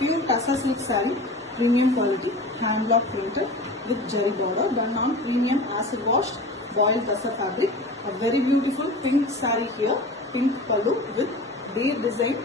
Pure Tassa silk saree, premium quality, hand block printed with jari border, done on premium acid washed boiled Tassa fabric. A very beautiful pink saree here, pink pallu with deer design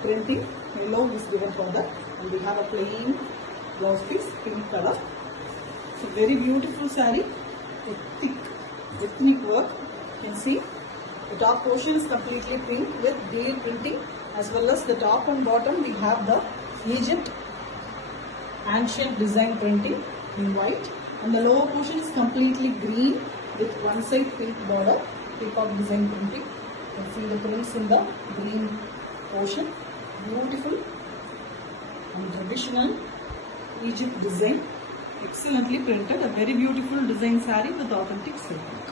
printing. Yellow is given for that, and we have a plain blouse piece, pink color. It's a very beautiful saree with thick ethnic work. You can see the top portion is completely pink with deer printing, as well as the top and bottom we have the Egypt ancient design printing in white, and the lower portion is completely green with one side pink border, peacock design printing. You can see the prints in the green portion. Beautiful and traditional Egypt design, excellently printed. A very beautiful design saree with authentic silk work.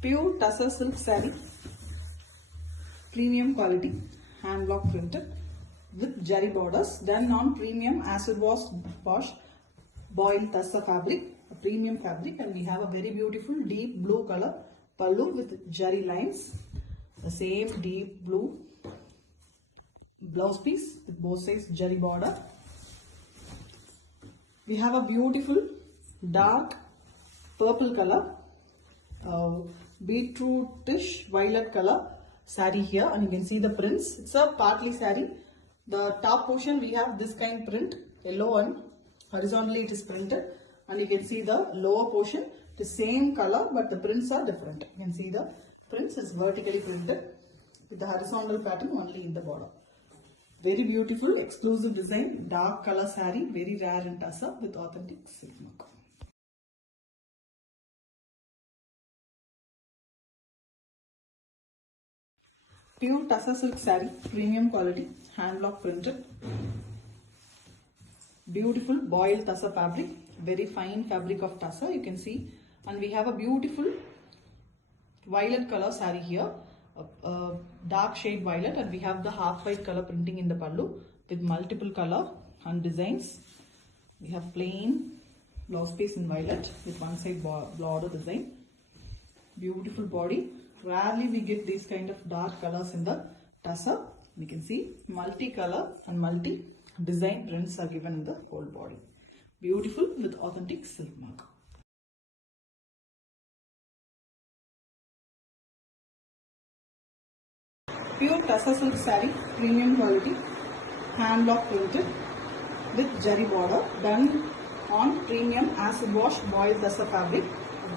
Pure Tassa silk saree, premium quality, hand block printed with jari borders, done on premium acid wash boiled Tassa fabric, a premium fabric, and we have a very beautiful deep blue color pallu with jari lines, the same deep blue blouse piece with both sides jari border. We have a beautiful dark purple color, beetrootish violet color saree here, and you can see the prints. It's a partly saree. The top portion we have this kind print, yellow and horizontally it is printed, and you can see the lower portion, the same color but the prints are different. You can see the prints is vertically printed with the horizontal pattern only in the border. Very beautiful exclusive design, dark color saree, very rare in Tassa with authentic silk work. Pure Tassa silk saree, premium quality, hand block printed. Beautiful boiled Tassa fabric, very fine fabric of Tassa, you can see. And we have a beautiful violet color saree here, dark shade violet, and we have the half white color printing in the pallu with multiple color and designs. We have plain blouse piece in violet with one side border design. Beautiful body. Rarely we get these kind of dark colors in the Tassa. We can see multi-color and multi-design prints are given in the whole body. Beautiful with authentic silk mark. Pure Tassa silk saree, premium quality, hand block printed with jari border, done on premium acid wash boiled Tassa fabric.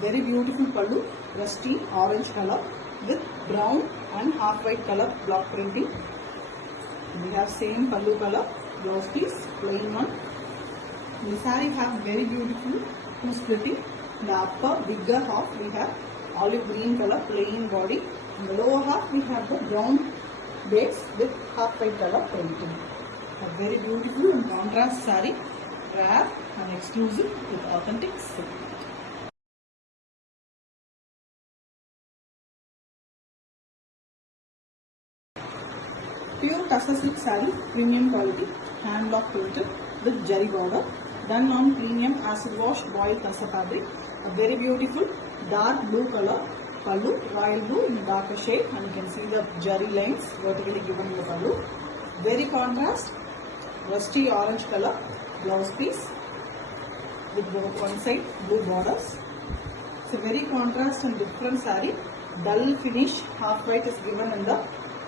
Very beautiful pallu, rusty orange color with brown and half white color block printing. We have same pallu color blouse piece, plain one. The saree have very beautiful two splitting. The upper bigger half we have olive green color plain body. In the lower half we have the brown base with half white color printing. A very beautiful and contrast saree, rare and exclusive with authentic silk. Pure Tassa silk saree, premium quality, hand block printed with jari border, done on premium acid wash boiled Tassa fabric. A very beautiful dark blue color pallu, royal blue in darker shade, and you can see the jari lines vertically given in the pallu. Very contrast, rusty orange color blouse piece with both one side blue borders. It's a very contrast and different saree. Dull finish, half white is given in the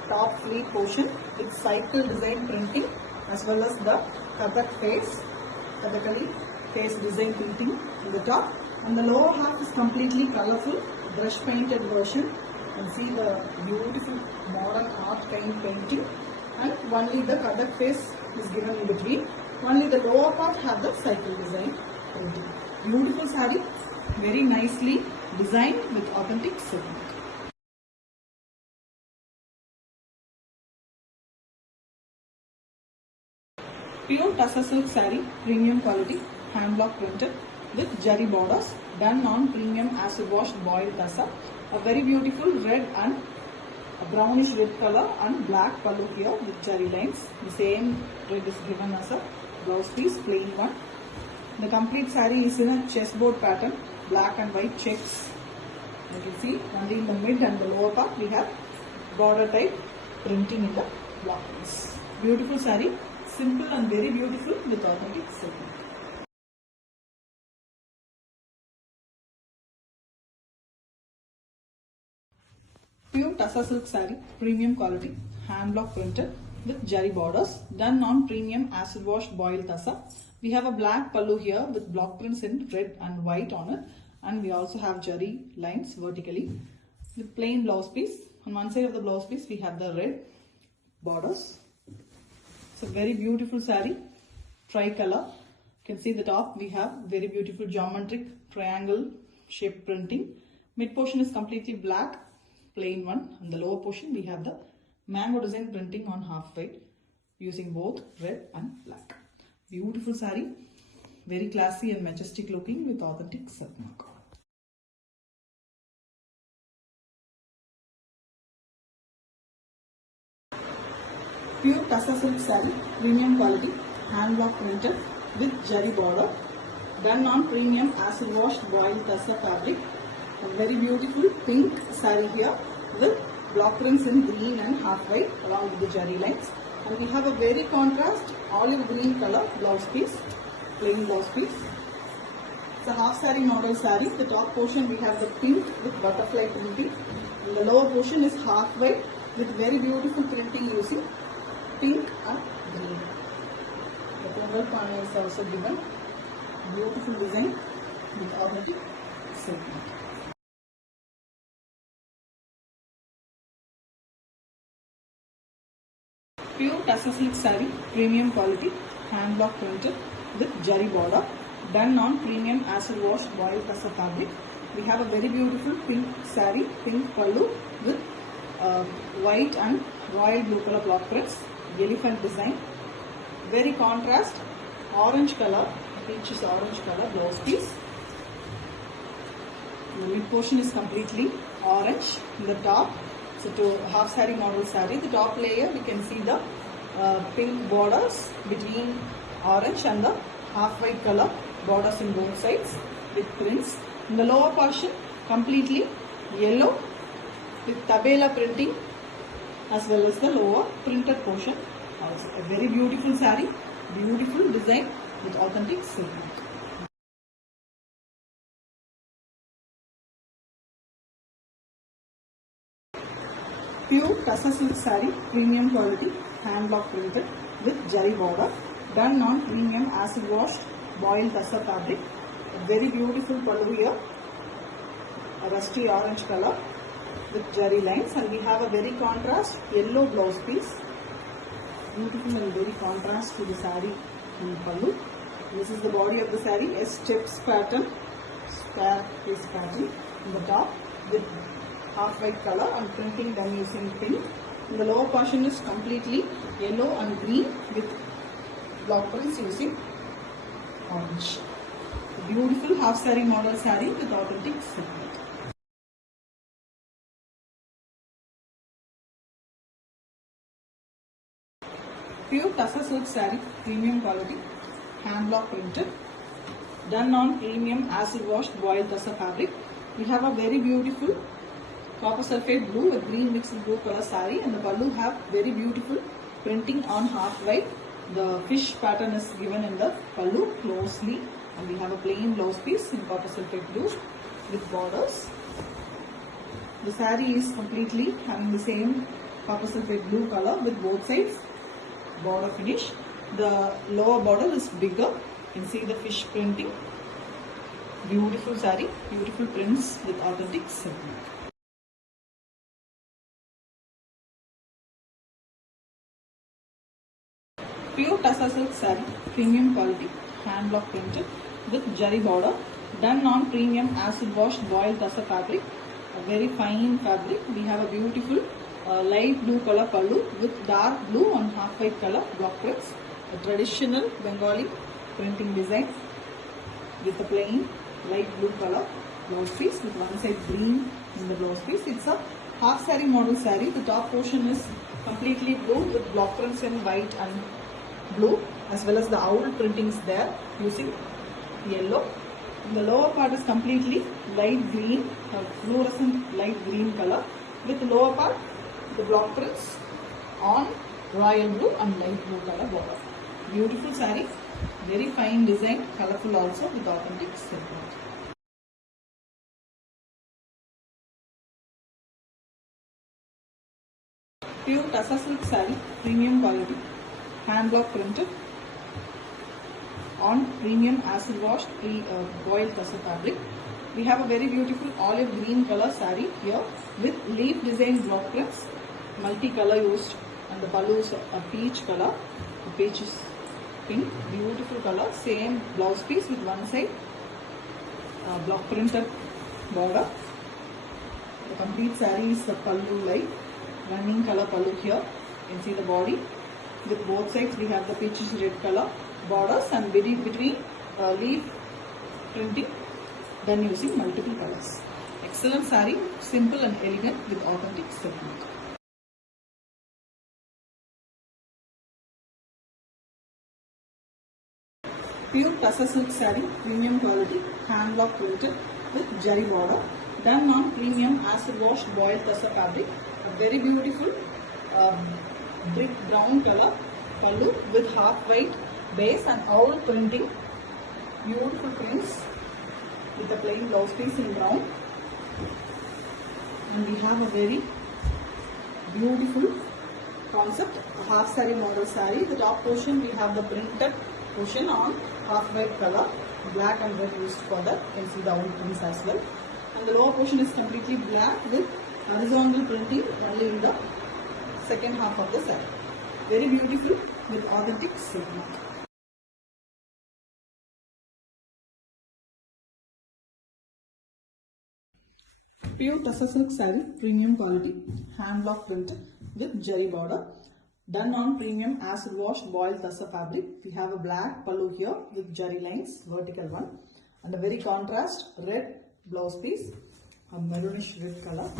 top sleeve portion with cycle design printing, as well as the Kathak face, Kathakali face design printing in the top, and the lower half is completely colorful brush painted version. You can see the beautiful modern art kind painting, and only the Kathak face is given in between. Only the lower part have the cycle design printing. Beautiful saree, very nicely designed with authentic silk. Pure Tassa silk saree, premium quality, hand block printed with jari borders, done on premium acid washed boiled Tassa. A very beautiful red and a brownish red color and black pallu here with jari lines. The same red is given as a blouse piece, plain one. The complete saree is in a chessboard pattern, black and white checks You can see only in the mid and the lower part we have border type printing in the block prints. Beautiful saree, simple and very beautiful with authentic silk. Pure Tassa silk saree, premium quality, hand block printed with jari borders, done on premium acid wash boiled tassa. We have a black pallu here with block prints in red and white on it, and we also have jari lines vertically with plain blouse piece. On one side of the blouse piece we have the red borders. It's a very beautiful saree, tricolor. You can see the top we have very beautiful geometric triangle shape printing. Mid portion is completely black, plain one, and the lower portion we have the mango design printing on half white using both red and black. Beautiful saree, very classy and majestic looking with authentic silk mark. Pure Tassa silk saree, premium quality, hand block printed with jari border, done on premium acid washed boiled tassa fabric. A very beautiful pink saree here with block prints in green and half white along with the jari lines. And we have a very contrast olive green color blouse piece, plain blouse piece. It's a half saree model saree. The top portion we have the pink with butterfly printing. And the lower portion is half white with very beautiful printing using pink and green. The pongal pana is also given. Beautiful design with authentic silk. Pure Tassa silk saree, premium quality, hand block printed with jari border, done on premium acid wash boiled tassa fabric. We have a very beautiful pink saree, pink pallu with white and royal blue color block prints, elephant design, very contrast, orange color, peaches orange color blouse piece. The mid portion is completely orange. In the top, so to half saree model saree, the top layer we can see the pink borders between orange and the half white color borders in both sides with prints. In the lower portion, completely yellow with tabela printing as well as the lower printed portion. Also a very beautiful saree, beautiful design with authentic silk. Pure Tassa silk saree, premium quality, hand block printed with jari border, done on premium acid washed boiled tassa fabric. A very beautiful pallu here, a rusty orange color with jari lines, and we have a very contrast yellow blouse piece. Beautiful and very contrast to the saree and pallu. This is the body of the saree, a steps pattern, square piece pattern in the top with half white color and printing done using pink. And the lower portion is completely yellow and green with block prints using orange. A beautiful half saree model saree with authentic silk. Pure Tassa silk saree, premium quality, hand block printed, done on premium acid washed boiled tassa fabric. We have a very beautiful copper sulphate blue with green mixed blue color saree, and the pallu have very beautiful printing on half white. The fish pattern is given in the pallu closely, and we have a plain blouse piece in copper sulphate blue with borders. The saree is completely having the same copper sulphate blue color with both sides border finish. The lower border is bigger. You can see the fish printing. Beautiful saree, beautiful prints with authentic silk. Pure Tassa silk saree, premium quality, hand block printed with jari border, done on premium acid washed boiled tassa fabric. A very fine fabric. We have a beautiful light blue color pallu with dark blue on half white color block prints. A traditional Bengali printing design with a plain light blue color blouse piece with one side green in the blouse piece. It's a half saree model saree. The top portion is completely blue with block prints in white and blue, as well as the owl printings there using yellow. The lower part is completely light green, fluorescent light green color, with the lower part the block prints on royal blue and light blue color border. Beautiful saree, very fine design, colorful also with authentic silk work. Pure Tassa silk saree, premium quality, hand block printed on premium acid washed boiled Tassa fabric. We have a very beautiful olive green color saree here with leaf design block prints, multi-color used, and the pallu is a peach color, the peach is pink, beautiful color, same blouse piece with one side block printed border. The complete saree is the pallu light, running color pallu here. You can see the body. With both sides we have the peachish red color borders and between leaf printing done using multiple colors. Excellent saree, simple and elegant with authentic silk work. Pure Tassa silk saree, premium quality, hand block printed with jari border, done on premium acid washed boiled Tassa fabric. A very beautiful brick brown color pallu with half white base and owl printing. Beautiful prints with the plain blouse piece in brown. And we have a very beautiful concept, a half saree model saree. The top portion we have the printed portion on half white color, black and red used for that. You can see the owl prints as well. And the lower portion is completely black with horizontal printing only in the second half of the saree. Very beautiful with authentic silk work. Pure Tassa silk saree, premium quality, hand block printed with jari border, done on premium acid washed boiled Tassa fabric. We have a black pallu here with jari lines, vertical one, and a very contrast red blouse piece, a maroonish red color.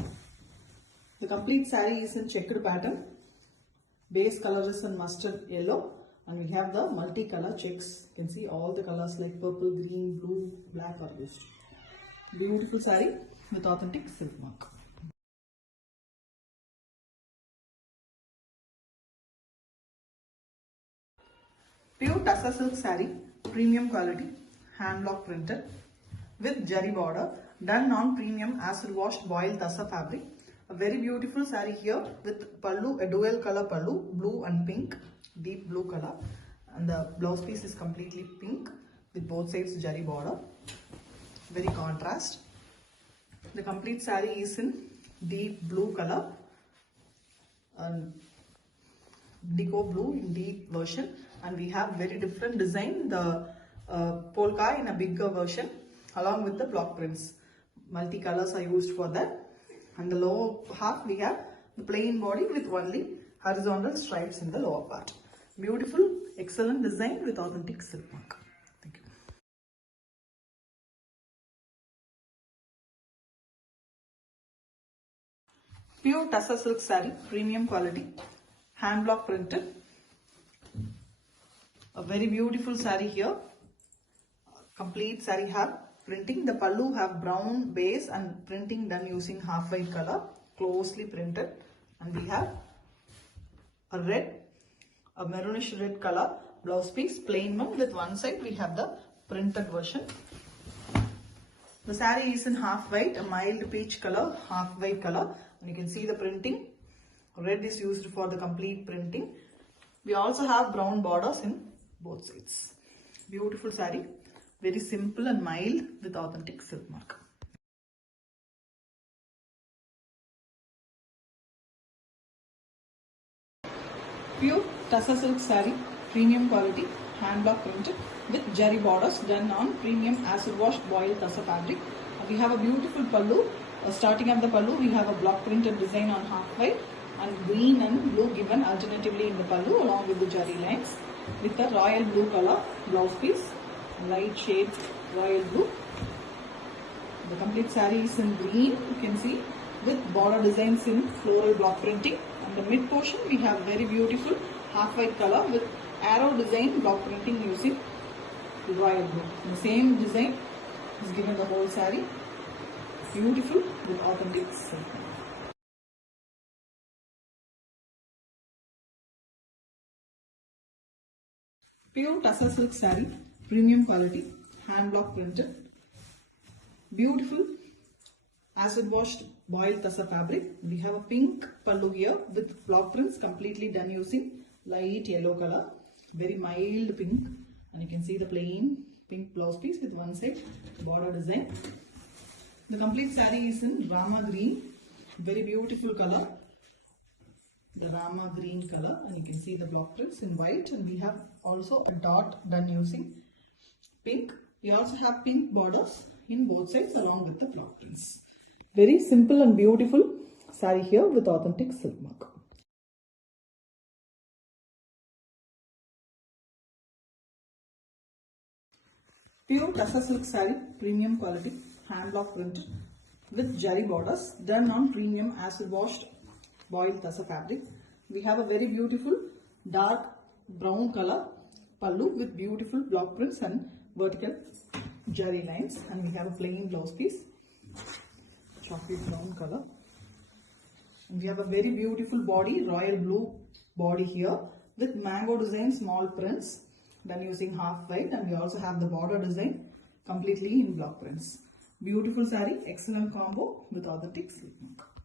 The complete saree is in checkered pattern. Base color is in mustard yellow, and we have the multi-color checks. You can see all the colors like purple, green, blue, black are used. Beautiful saree with authentic silk work. Pure Tassa silk saree, premium quality, hand block printed with jari border, done on premium acid washed boiled Tassa fabric. A very beautiful saree here with pallu, a dual color pallu, blue and pink, deep blue color, and the blouse piece is completely pink with both sides jari border. Very contrast. The complete saree is in deep blue color and deco blue in deep version, and we have very different design, the polka in a bigger version along with the block prints. Multi colors are used for that, and the lower half we have the plain body with only horizontal stripes in the lower part. Beautiful, excellent design with authentic silk work. Thank you. Pure Tassa silk saree, premium quality, hand block printed. A very beautiful saree here. Complete saree have printing. The pallu have brown base and printing done using half white color, closely printed. And we have a red, a maroonish red color blouse piece, plain one with one side. We have the printed version. The saree is in half white, a mild peach color, half white color. And you can see the printing. Red is used for the complete printing. We also have brown borders in both sides. Beautiful saree. Very simple and mild with authentic silk mark. Pure Tassa silk saree, premium quality, hand block printed with jari borders done on premium acid wash boiled Tassa fabric. We have a beautiful pallu. Starting at the pallu, we have a block printed design on half white and green and blue given alternatively in the pallu along with the jari lines with the royal blue color blouse piece, light shade royal blue. The complete saree is in green, you can see, with border designs in floral block printing. And the mid portion we have very beautiful half white color with arrow design block printing using royal blue. The same design is given the whole saree. Beautiful with authentic silk. Pure tussar silk saree, premium quality, hand block printed. Beautiful acid washed boiled tussar fabric. We have a pink pallu here with block prints completely done using light yellow color, very mild pink, and you can see the plain pink blouse piece with one side border design. The complete saree is in Rama green, very beautiful color, the Rama green color, and you can see the block prints in white, and we have also a dot done using pink. We also have pink borders in both sides along with the block prints. Very simple and beautiful saree here with authentic silk mark. Pure tussar silk saree, premium quality, hand block printed with jari borders done on premium acid washed boiled tussar fabric. We have a very beautiful dark brown color pallu with beautiful block prints and vertical jari lines, and we have a plain blouse piece, chocolate brown color. And we have a very beautiful body, royal blue body here with mango design small prints done using half white, and we also have the border design completely in block prints. Beautiful saree, excellent combo with authentic silk mark.